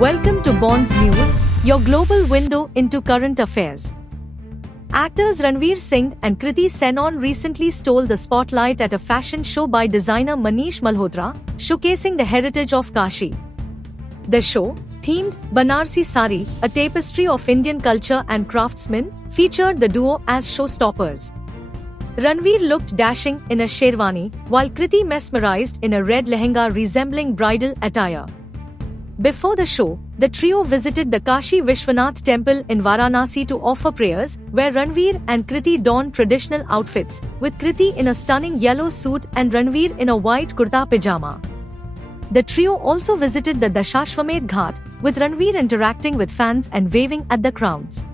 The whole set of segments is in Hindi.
Welcome to Bonds News, your global window into current affairs. Actors Ranveer Singh and Kriti Senon recently stole the spotlight at a fashion show by designer Manish Malhotra, showcasing the heritage of Kashi. The show, themed Banarsi Sari, a tapestry of Indian culture and craftsmen, featured the duo as showstoppers. Ranveer looked dashing in a sherwani, while Kriti mesmerized in a red lehenga resembling bridal attire. Before the show, the trio visited the Kashi Vishwanath temple in Varanasi to offer prayers, where Ranveer and Kriti donned traditional outfits, with Kriti in a stunning yellow suit and Ranveer in a white kurta pajama. The trio also visited the Dashashwamedh Ghat, with Ranveer interacting with fans and waving at the crowds.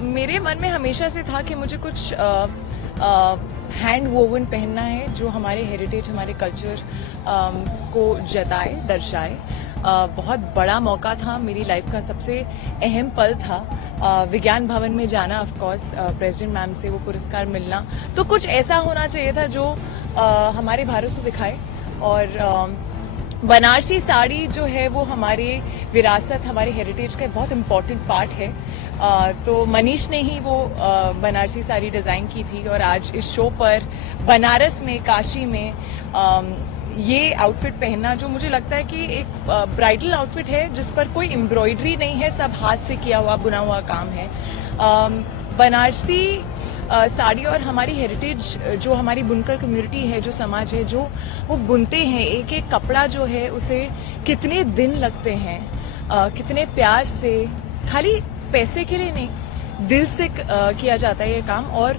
मेरे मन में हमेशा से था कि मुझे कुछ हैंड वोवन पहनना है जो हमारे हेरिटेज, हमारे कल्चर को जताए, दर्शाए। बहुत बड़ा मौका था, मेरी लाइफ का सबसे अहम पल था विज्ञान भवन में जाना, ऑफ कोर्स प्रेसिडेंट मैम से वो पुरस्कार मिलना। तो कुछ ऐसा होना चाहिए था जो हमारे भारत को दिखाए। और बनारसी साड़ी जो है वो हमारी विरासत, हमारे हेरिटेज का बहुत इम्पोर्टेंट पार्ट है। तो मनीष ने ही वो बनारसी साड़ी डिजाइन की थी और आज इस शो पर बनारस में, काशी में ये आउटफिट पहनना, जो मुझे लगता है कि एक ब्राइडल आउटफिट है जिस पर कोई एम्ब्रॉयडरी नहीं है, सब हाथ से किया हुआ, बुना हुआ काम है। बनारसी साड़ी और हमारी हेरिटेज, जो हमारी बुनकर कम्युनिटी है, जो समाज है, जो वो बुनते हैं, एक एक कपड़ा जो है उसे कितने दिन लगते हैं, कितने प्यार से, खाली पैसे के लिए नहीं, दिल से किया जाता है ये काम। और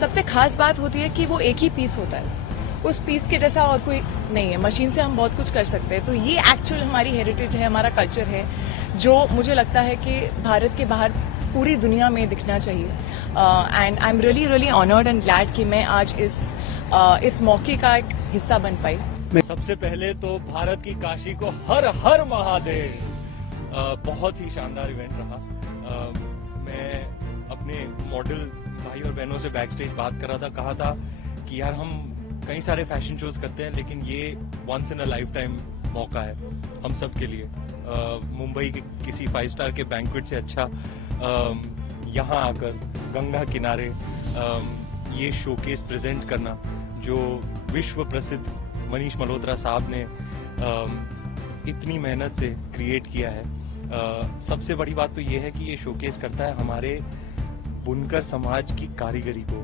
सबसे खास बात होती है कि वो एक ही पीस होता है, उस पीस के जैसा और कोई नहीं है। मशीन से हम बहुत कुछ कर सकते हैं। तो ये एक्चुअल हमारी हेरिटेज है, हमारा कल्चर है, जो मुझे लगता है कि भारत के बाहर पूरी दुनिया में दिखना चाहिए। And I am really really honoured and glad कि मैं आज इस मौके का एक हिस्सा बन पाई। सबसे पहले तो भारत की काशी को हर हर महादेव। बहुत ही शानदार इवेंट रहा। मैं अपने मॉडल भाई और बहनों से बैक स्टेज बात कर रहा था, कहा था कि यार हम कई सारे फैशन शोज करते हैं, लेकिन ये once in a lifetime मौका है हम सब के लिए। मुंबई के किसी 5 स्टार के बैंक्वेट से अच्छा यहाँ आकर गंगा किनारे ये शोकेस प्रेजेंट करना, जो विश्व प्रसिद्ध मनीष मल्होत्रा साहब ने इतनी मेहनत से क्रिएट किया है। सबसे बड़ी बात तो ये है कि ये शोकेस करता है हमारे बुनकर समाज की कारीगरी को।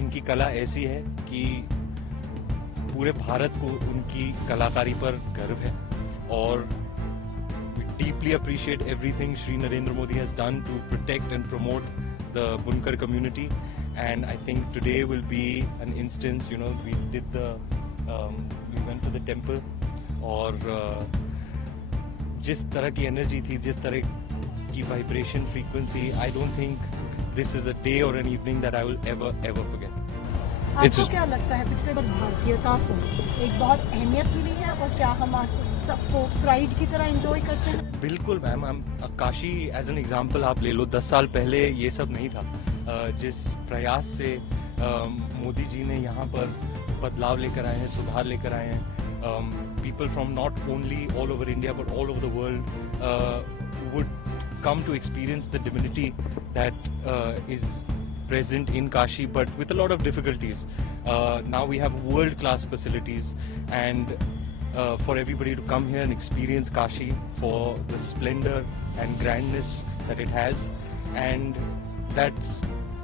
इनकी कला ऐसी है कि पूरे भारत को उनकी कलाकारी पर गर्व है। और deeply appreciate everything Shri Narendra Modi has done to protect and promote the Bunkar community, and I think today will be an instance. You know, we went to the temple, और जिस तरह की एनर्जी थी, जिस तरह की vibration frequency, I don't think this is a day or an evening that I will ever forget. आपको क्या लगता है पिछले बार भारतीयता को एक बहुत अहमियत मिली है, और क्या हम आज सबको प्राइड की तरह एंजॉय करते हैं? बिल्कुल मैम, हम काशी एज एन एग्जांपल आप ले लो। 10 साल पहले ये सब नहीं था। जिस प्रयास से मोदी जी ने यहाँ पर बदलाव लेकर आए हैं, सुधार लेकर आए हैं, people from not only all over India but all over the world would come to experience the divinity that is present in Kashi, but with a lot of difficulties. Now we have world-class facilities, and for everybody to come here and experience Kashi for the splendor and grandness that it has, and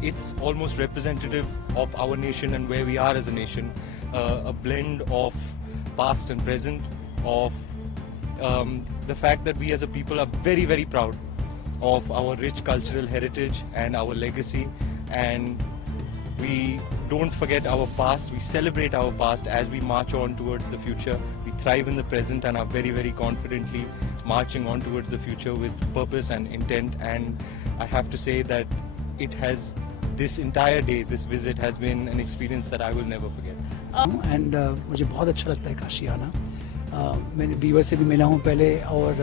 it's almost representative of our nation and where we are as a nation, a blend of past and present, of the fact that we as a people are very, very proud of our rich cultural heritage and our legacy, and We don't forget our past, we celebrate our past as we march on towards the future. We thrive in the present and are very, very confidently marching on towards the future with purpose and intent. And I have to say that this entire day, this visit has been an experience that I will never forget. And मुझे बहुत अच्छा लगता है काशी आना. मैंने बीवर से भी मिला हूँ पहले, और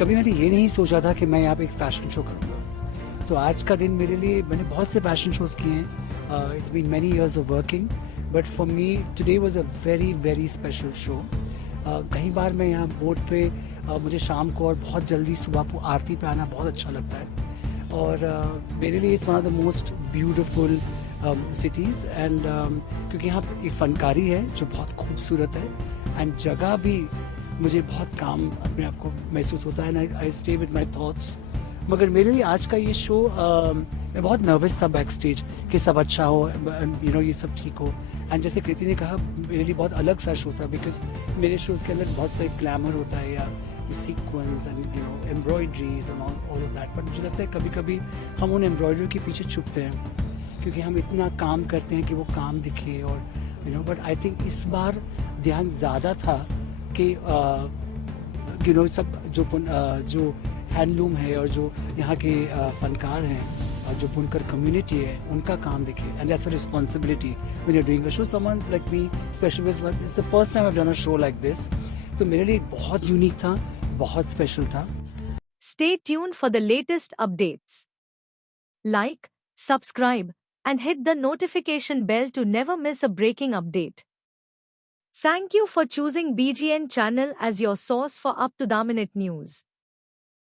कभी मैंने ये नहीं सोचा था कि मैं यहाँ पे एक फैशन शो करूँगा. तो आज का दिन मेरे लिए, मैंने बहुत से फैशन शोज किए हैं. It's been many years of working, but for me today was a very very special show. कई बार मैं यहाँ बोट पे मुझे शाम को और बहुत जल्दी सुबह को आरती पे आना बहुत अच्छा लगता है. और मेरे लिए it's one of the most beautiful cities. And क्योंकि यहाँ एक फनकारी है जो बहुत खूबसूरत है, एंड जगह भी मुझे बहुत काम अपने आप को महसूस होता है. And I stay with my thoughts. मगर मेरे लिए आज का ये शो, मैं बहुत नर्वस था बैक स्टेज कि सब अच्छा हो, यू नो, ये सब ठीक हो. एंड जैसे कृति ने कहा, मेरे लिए बहुत अलग सा शो था, बिकॉज मेरे शोज़ के अंदर बहुत सारे ग्लैमर होता है, या sequence and you know embroideries and all of that. But मुझे लगता है कभी कभी हम उन एम्ब्रॉयडरी के पीछे छुपते हैं, क्योंकि हम इतना काम करते हैं कि वो काम दिखे. और you know, but I think इस बार ध्यान ज़्यादा था कि यू नो, सब जो हैंडलूम है और जो यहाँ के फनकार हैं और जो बुनकर कम्युनिटी है, उनका काम दिखे. And that's a responsibility when you are doing a show. Someone like me special, it's the first time I have done a show like this. तो मेरे लिए बहुत यूनिक था, बहुत स्पेशल था. Stay tuned for the latest updates. Like, subscribe, and hit the notification bell to never miss a breaking update. Thank you for choosing BGN channel as your source for up-to-the-minute news.